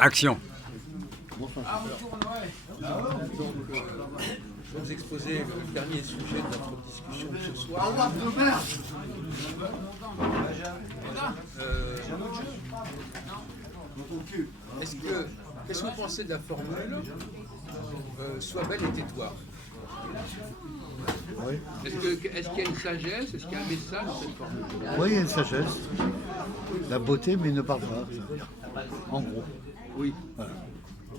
Action. Je vais vous exposer le dernier sujet de notre discussion de ce soir. Qu'est-ce que vous pensez de la formule sois belle et tais-toi? Oui. Est-ce qu'il y a une sagesse? Est-ce qu'il y a un message dans cette formule? Oui, il y a une sagesse. La beauté, mais ne parle pas. En gros. Oui. Voilà.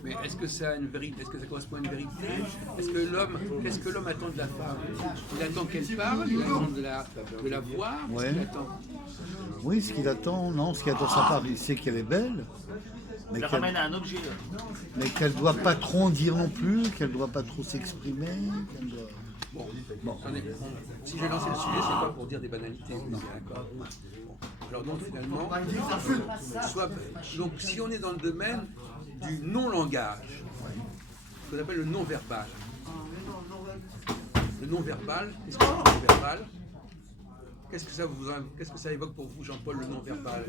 Mais est-ce que ça a une vérité? Est-ce que ça correspond à une vérité? Qu'est-ce que l'homme attend de la femme? Il attend qu'elle parle, il attend de la voir, Ouais. qu'est-ce qu'il attend? Oui, ce qu'il attend, non, ce qu'il attend sa part, il sait qu'elle est belle, mais Je ramène à un objet. qu'elle ne doit pas trop en dire non plus, qu'elle ne doit pas trop s'exprimer. Bon. Si j'ai lancé le sujet, c'est pas pour dire des banalités. Non. D'accord. Bon. Alors donc finalement, donc si on est dans le domaine du non-langage, ce qu'on appelle le non-verbal. Le non-verbal, qu'est-ce que c'est le non-verbal? Qu'est-ce que ça évoque pour vous, Jean-Paul, le non-verbal?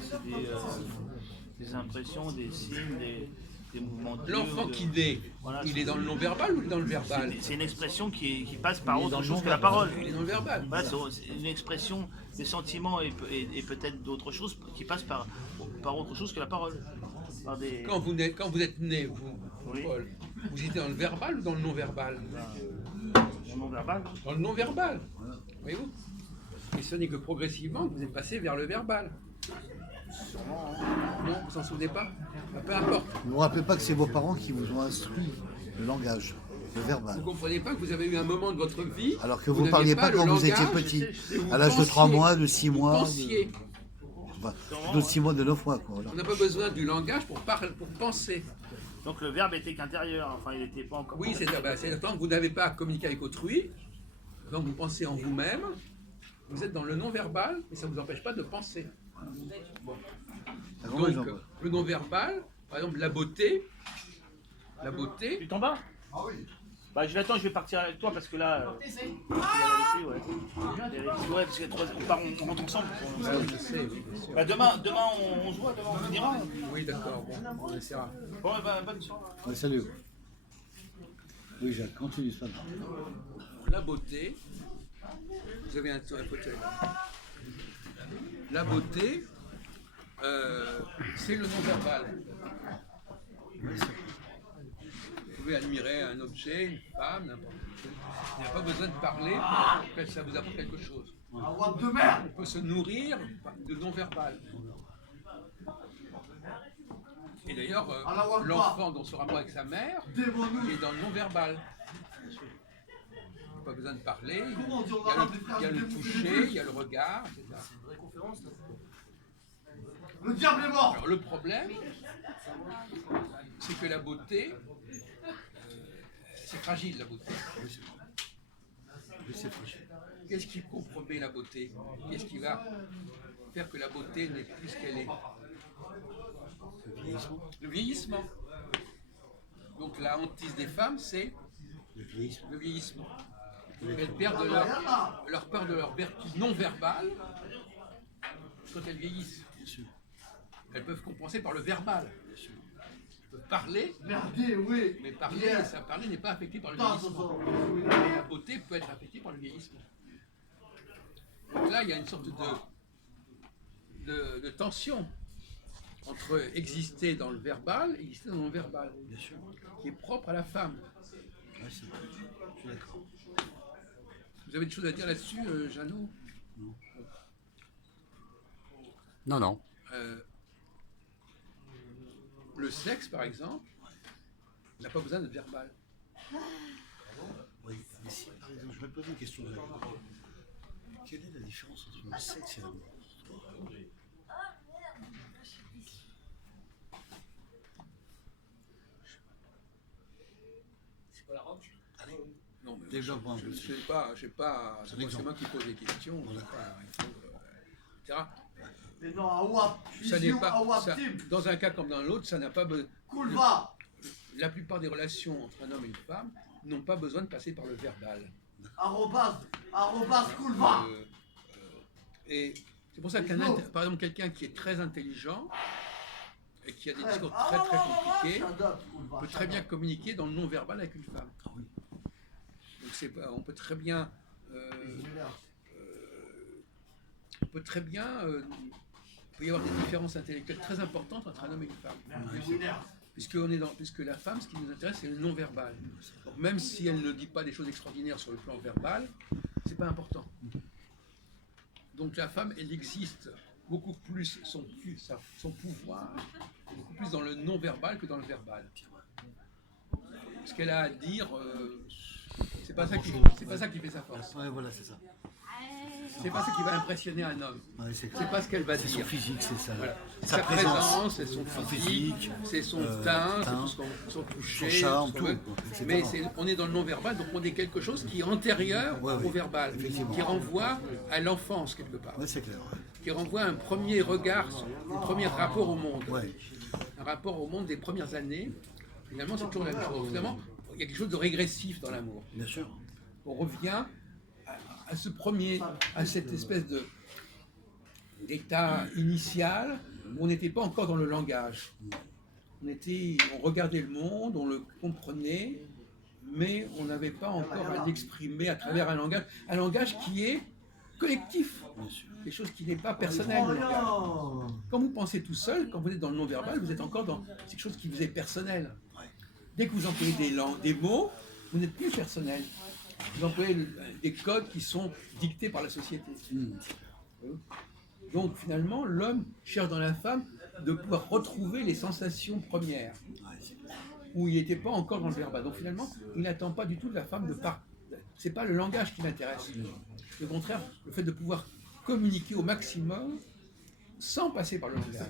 C'est des impressions, des signes, des mouvements de L'enfant qui naît, Voilà, il est dans le non-verbal ou dans le verbal? c'est une expression qui passe par autre chose que la parole. Il est dans le verbal. Voilà, c'est une expression des sentiments et peut-être d'autres choses qui passent par autre chose que la parole. Par des... Quand vous êtes né, vous, Oui. Paul, vous étiez dans le verbal ou dans le non-verbal? non-verbal. Dans le non-verbal, voyez-vous? Et ce n'est que progressivement que vous êtes passé vers le verbal. Non, vous s'en souvenez pas? Peu importe. Ne vous rappelez pas que c'est vos parents qui vous ont instruit le langage, le verbal. Vous comprenez pas que vous avez eu un moment de votre vie. Alors que vous ne n'aviez parliez pas le quand vous étiez langage, petit, et vous à l'âge de 3 pensiez. mois, de 6 mois, Vous pensiez. de 6 mois, de 9 mois. Quoi, voilà. On n'a pas besoin du langage pour penser. Donc le verbe était qu'intérieur, enfin il n'était pas encore... Oui, c'est tant que vous n'avez pas à communiquer avec autrui, donc vous pensez en vous-même, vous êtes dans le non-verbal, mais ça ne vous empêche pas de penser. Ah, bon, Donc, le non-verbal, par exemple, la beauté. Tu t'en vas? Ah oui. Bah je l'attends, je vais partir avec toi parce que là... il y a avec lui, ouais, parce que on rentre ensemble. Je sais, oui, bien sûr. Bah, demain on se voit, demain on ira. Oui, d'accord, bon, on essaiera. Bon, bah, bonne soirée. Ouais, salut. Oui, Jacques, continue, c'est pas grave. La beauté, vous avez un fauteuil là. La beauté, c'est le non-verbal. Vous pouvez admirer un objet, une femme, n'importe quoi. Il n'y a pas besoin de parler pour que ça vous apporte quelque chose. On peut se nourrir de non-verbal. Et d'ailleurs, l'enfant dans son rapport avec sa mère, il est dans le non-verbal. Il n'y a pas besoin de parler, il y a le toucher, il y a le regard, etc. C'est une vraie conférence. Le diable est mort. Alors le problème, c'est que la beauté, c'est fragile la beauté. Qu'est-ce qui compromet la beauté? Qu'est-ce qui va faire que la beauté n'est plus ce qu'elle est? Le vieillissement. Donc la hantise des femmes, c'est le vieillissement. Elles perdent leur peur de leur vertu non verbale quand elles vieillissent. Elles peuvent compenser par le verbal. Elles peuvent parler, Merdez, oui. mais parler n'est pas affecté par le vieillissement. La beauté peut être affectée par le vieillissement. Donc là, il y a une sorte de tension entre exister dans le verbal et exister dans le non-verbal, qui est propre à la femme. Je suis d'accord. Vous avez des choses à dire là-dessus, Jeannot? Non. Le sexe, par exemple, n'a pas besoin de verbal. Oui, mais si par exemple, je me pose une question. Quelle est la différence entre le sexe et l'amour? Non, mais Développement un peu. je sais pas, c'est moi qui pose des questions, etc. Mais non, Awap, Ça n'est pas, Awap, ça- Tim, dans un cas comme dans l'autre, ça n'a pas besoin. Kulva. La plupart des relations entre un homme et une femme n'ont pas besoin de passer par le verbal. Arrobas, Kulva. Et c'est pour ça par exemple, quelqu'un qui est très intelligent et qui a des discours très très compliqués, peut très bien bien. communiquer dans le non-verbal avec une femme. Ah oui. Donc on peut très bien, il peut y avoir des différences intellectuelles très importantes entre un homme et une femme. Puisque la femme, ce qui nous intéresse, c'est le non-verbal. Donc même si elle ne dit pas des choses extraordinaires sur le plan verbal, c'est pas important. Donc la femme, elle existe beaucoup plus, son pouvoir, beaucoup plus dans le non-verbal que dans le verbal. Ce qu'elle a à dire, c'est pas ça qui fait sa force. Ouais, voilà, c'est ça. C'est pas ça qui va impressionner un homme. Ouais, c'est C'est pas ce qu'elle va son dire. physique, c'est ça. Voilà. Sa Sa présence, c'est son son physique, c'est son teint, c'est tout son toucher, son charme, son tout. truc. Etc. Mais on est dans le non-verbal, donc on est quelque chose qui est antérieur Ouais, ouais. au verbal, Effectivement. qui renvoie à l'enfance quelque part, Ouais, c'est clair. qui renvoie à un premier regard, un premier rapport au monde, Ouais. un rapport au monde des premières années. Finalement, c'est toujours la même chose. Finalement, il y a quelque chose de régressif dans l'amour. Bien sûr. On revient à cette espèce d'état initial où on n'était pas encore dans le langage. On regardait le monde, on le comprenait, mais on n'avait pas encore à l'exprimer à travers un langage qui est collectif, Bien sûr. quelque chose qui n'est pas personnel. Le langage. Quand vous pensez tout seul, quand vous êtes dans le non-verbal, vous êtes encore dans quelque chose qui vous est personnel. Dès que vous employez des mots, vous n'êtes plus personnel. Vous employez des codes qui sont dictés par la société. Donc finalement, l'homme cherche dans la femme de pouvoir retrouver les sensations premières, où il n'était pas encore dans le verbal. Donc finalement, il n'attend pas du tout de la femme de part. C'est pas le langage qui l'intéresse. Au contraire, le fait de pouvoir communiquer au maximum sans passer par le langage.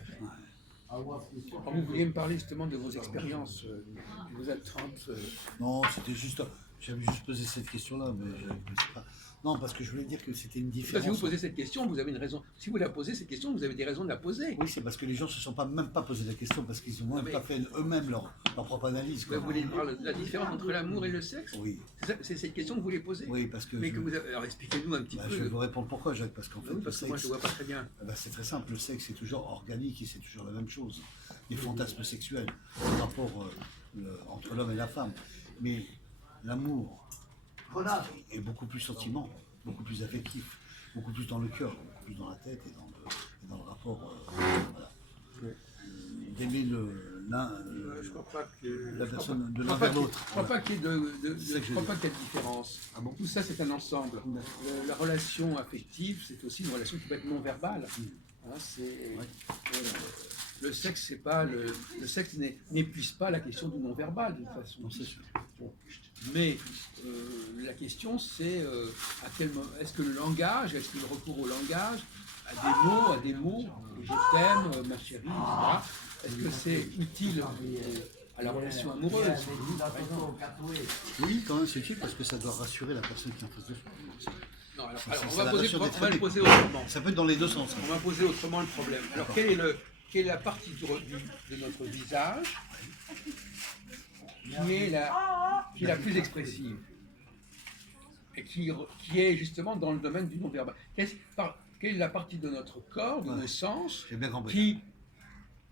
Alors vous vouliez me parler justement de vos expériences, de vos attentes. Non, c'était juste. J'avais juste posé cette question-là, mais je ne sais pas. Non, parce que je voulais dire que c'était une différence. Si vous posez cette question, vous avez une raison. Si vous la posez cette question, vous avez des raisons de la poser. Oui, c'est parce que les gens ne se sont même pas posé la question, parce qu'ils n'ont même pas fait eux-mêmes leur propre analyse. Vous voulez parler de la différence entre l'amour et le sexe? Oui. C'est cette question que vous voulez poser? Oui, parce que. Mais que vous avez... Alors expliquez-nous un petit peu. Je vais vous répondre pourquoi, Jacques, parce qu'en fait, Oui, parce que le moi sexe, je ne vois pas très bien. c'est très simple, le sexe c'est toujours organique et c'est toujours la même chose. Les fantasmes sexuels, le rapport entre l'homme et la femme. Mais l'amour est beaucoup plus sentiment, beaucoup plus affectif, beaucoup plus dans le cœur, beaucoup plus dans la tête et dans le rapport. Voilà. D'aimer Je crois pas que la personne de l'un vers l'autre. Je ne crois pas qu'il y ait de différence. Ah bon? Tout ça c'est un ensemble. La relation affective, c'est aussi une relation qui peut être non verbale. Hein, le sexe, c'est pas le sexe n'épuise pas la question du non verbal d'une façon. Non, c'est sûr. Bon. Mais la question c'est à quel moment est-ce que le langage, est-ce que le recours au langage, à des mots, je t'aime, ma chérie, etc. Est-ce que c'est utile à la relation amoureuse? Par exemple. Oui, quand même c'est utile parce que ça doit rassurer la personne qui est en face de soi. Non, alors, Ça, on ça va la rassure le d'être poser autrement. Ça peut être dans les deux sens. On va poser autrement le problème. Alors, quelle est la partie de notre visage qui est la plus expressive et qui est justement dans le domaine du non-verbal? Quelle est la partie de notre corps, de nos sens, J'ai bien compris. qui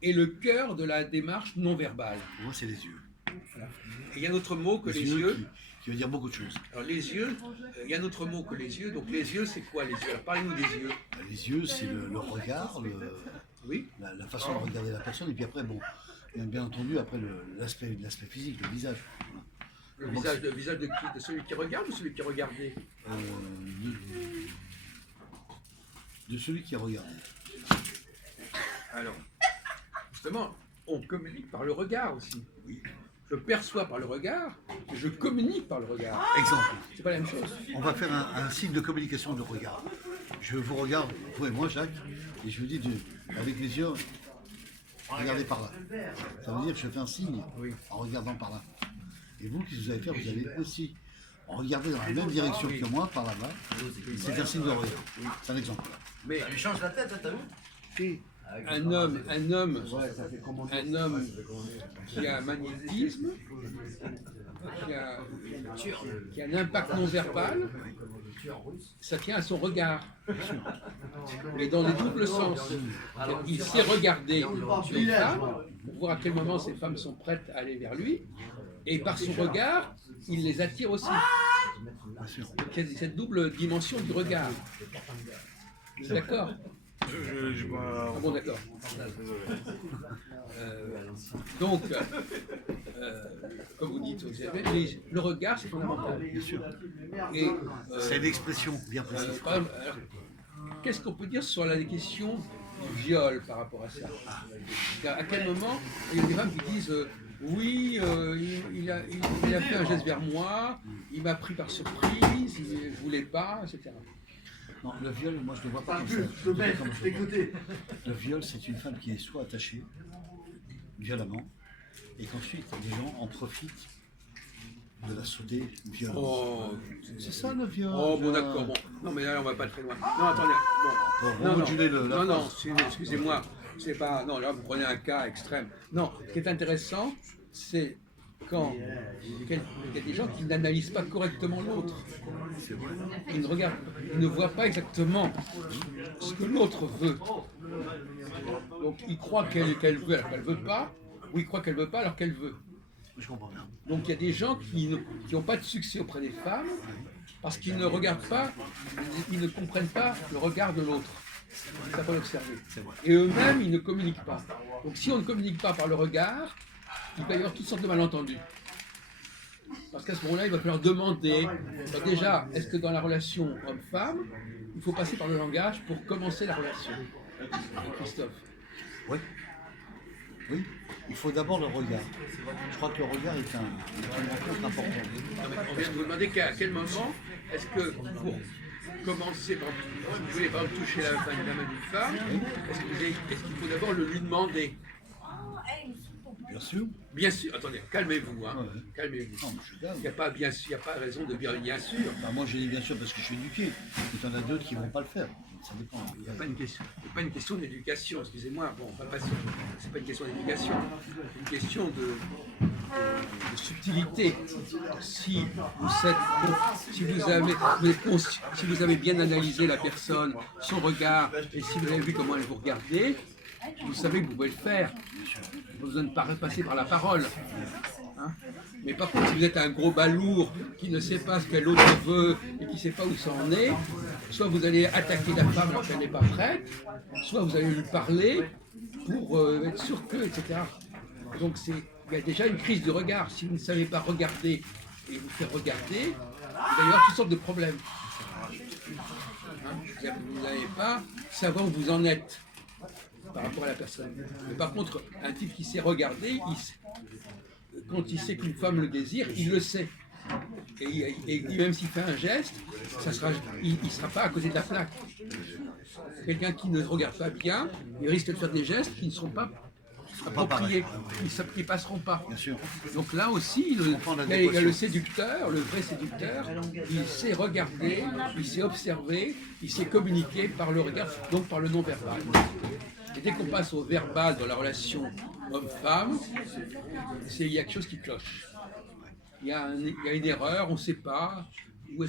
est le cœur de la démarche non-verbale? Moi, c'est les yeux. Voilà. Et il y a un autre mot que les yeux. Qui veut dire beaucoup de choses. Alors les yeux, il y a un autre mot que les yeux. Donc les yeux, c'est quoi les yeux? Alors parlez-nous des yeux. Les yeux, c'est le regard, Oui. la façon de regarder la personne. Et puis après, bon, bien entendu, après l'aspect physique, le visage. Voilà. Le visage de qui? De celui qui regarde ou celui qui est regardé? De celui qui a regardé. Alors, justement, on communique par le regard aussi. Oui. Je perçois par le regard, et je communique par le regard. Exemple, C'est pas la même chose. on va faire un signe de communication de regard. Je vous regarde, vous et moi, Jacques, et je vous dis avec les yeux, regardez par là. Ça veut dire que je fais un signe en regardant par là. Et vous, qu'est-ce que vous allez faire? Vous allez aussi regarder dans la même direction que moi, par là-bas. C'est un signe de regard. C'est un exemple. Mais Ça lui change la tête, hein, t'as vu? un homme qui a un magnétisme, qui a un impact non verbal, ça tient à son regard. Mais dans les doubles sens. Il sait regarder les femmes pour voir à quel moment ces femmes sont prêtes à aller vers lui. Et par son regard, il les attire aussi. Donc il y a cette double dimension du regard. Vous êtes d'accord? Ah bon, d'accord. Donc, comme vous dites, le regard, c'est fondamental. Bien sûr. Et, C'est une expression bien précise. par exemple, alors, qu'est-ce qu'on peut dire sur la question du viol par rapport à ça? À quel moment il y a des femmes qui disent oui, il a fait un geste vers moi, il m'a pris par surprise, il ne voulait pas, etc. Non, le viol, moi je ne le vois pas comme ça. Je le vois comme je le vois. Le viol, c'est une femme qui est soit attachée violemment, et qu'ensuite les gens en profitent de la sauter violemment. Oh, C'est ça le viol. oh bon d'accord, bon. Non mais là on va pas très loin. Non attendez, bon. Bon, remoduler la non, non, phrase. excusez-moi, c'est pas. Non, là vous prenez un cas extrême. Non, ce qui est intéressant, c'est quand il y a des gens qui n'analysent pas correctement l'autre. Ils ne regardent, ils ne voient pas exactement ce que l'autre veut. Donc ils croient qu'elle veut alors qu'elle veut pas, ou ils croient qu'elle veut pas alors qu'elle veut. Je comprends bien. Donc il y a des gens qui n'ont pas de succès auprès des femmes parce qu'ils ne regardent pas, ils ne comprennent pas le regard de l'autre. Ils ne savent pas l'observer. Et eux-mêmes, ils ne communiquent pas. Donc si on ne communique pas par le regard, il va y avoir toutes sortes de malentendus. Parce qu'à ce moment-là, il va falloir demander, déjà, est-ce que dans la relation homme-femme, il faut passer par le langage pour commencer la relation? Christophe. Oui. Oui, il faut d'abord le regard. Je crois que le regard est une rencontre importante. Non, mais on vient de vous demander qu'à quel moment est-ce que pour commencer, par exemple, si vous voulez par exemple toucher la main d'une femme, est-ce qu'il faut d'abord le lui demander? Bien sûr. Bien sûr, attendez, calmez-vous, hein, Ouais. calmez-vous. Non, mais je suis dingue. Il n'y a pas raison de dire bien sûr. Enfin, moi, j'ai dit bien sûr parce que je suis éduqué. Il y en a d'autres qui ne vont pas le faire. Ça dépend. Il n'y a pas une question d'éducation, excusez-moi, bon, c'est pas une question d'éducation, c'est une question de subtilité. Si vous avez bien analysé la personne, son regard, et si vous avez vu comment elle vous regardait, vous savez que vous pouvez le faire. Vous n'avez besoin de pas passer par la parole. Hein. Mais par contre, si vous êtes un gros balourd qui ne sait pas ce que l'autre veut et qui ne sait pas où ça en est, soit vous allez attaquer la femme alors qu'elle n'est pas prête, soit vous allez lui parler pour être sûr que, etc. Donc il y a déjà une crise de regard. Si vous ne savez pas regarder et vous faire regarder, il va y avoir toutes sortes de problèmes. Hein, vous n'allez pas savoir où vous en êtes par rapport à la personne. Mais par contre, un type qui sait regarder, quand il sait qu'une femme le désire, il le sait. Et même s'il fait un geste, il ne sera pas à côté de la plaque. Quelqu'un qui ne regarde pas bien, il risque de faire des gestes qui ne seront pas appropriés, qui ne passeront pas. Bien sûr. Donc là aussi, il y a le séducteur, le vrai séducteur, il sait regarder, il sait observer, il sait communiquer par le regard, donc par le non-verbal. Et dès qu'on passe au verbal dans la relation homme-femme, il y a quelque chose qui cloche. Il y a une erreur, on ne sait pas, ou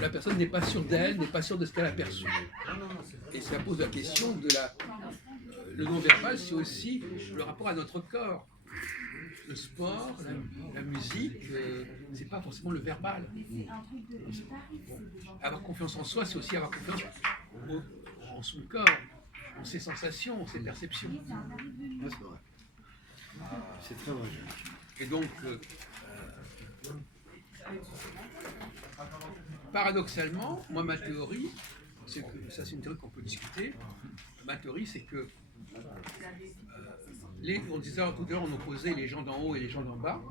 la personne n'est pas sûre d'elle, n'est pas sûre de ce qu'elle a perçu. Et ça pose la question de le non-verbal, c'est aussi le rapport à notre corps. Le sport, la musique, c'est pas forcément le verbal. Avoir confiance en soi, c'est aussi avoir confiance en son corps, en ses sensations, en ses perceptions. Ouais, c'est vrai. C'est très vrai. Et donc, paradoxalement, moi, ma théorie, c'est que, ça c'est une théorie qu'on peut discuter, ma théorie c'est que, on disait tout à l'heure, on opposait les gens d'en haut et les gens d'en bas,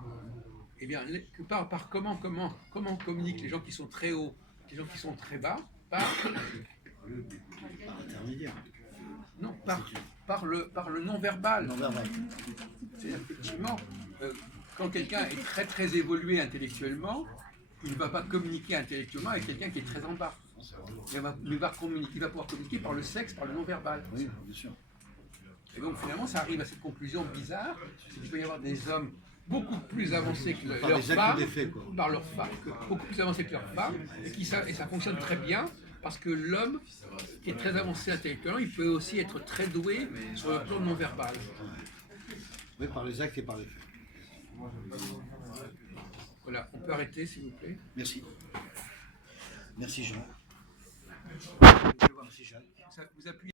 et bien, par comment communiquent les gens qui sont très hauts, les gens qui sont très bas, par Intermédiaire. non, par le non-verbal. Non-verbal. C'est effectivement, quand quelqu'un est très très évolué intellectuellement, il ne va pas communiquer intellectuellement avec quelqu'un qui est très en bas. Il va pouvoir communiquer par le sexe, par le non-verbal. Oui, bien sûr. Et donc finalement, ça arrive à cette conclusion bizarre, c'est qu'il peut y avoir des hommes beaucoup plus avancés que leurs femmes, par leurs femmes, beaucoup plus avancés que leurs femmes, et ça fonctionne très bien, parce que l'homme qui est très avancé intellectuellement, il peut aussi être très doué sur le plan non-verbal. Oui, par les actes et par les faits. Voilà, on peut arrêter s'il vous plaît. Merci. Merci Jean. Merci Jean. Vous appuyez.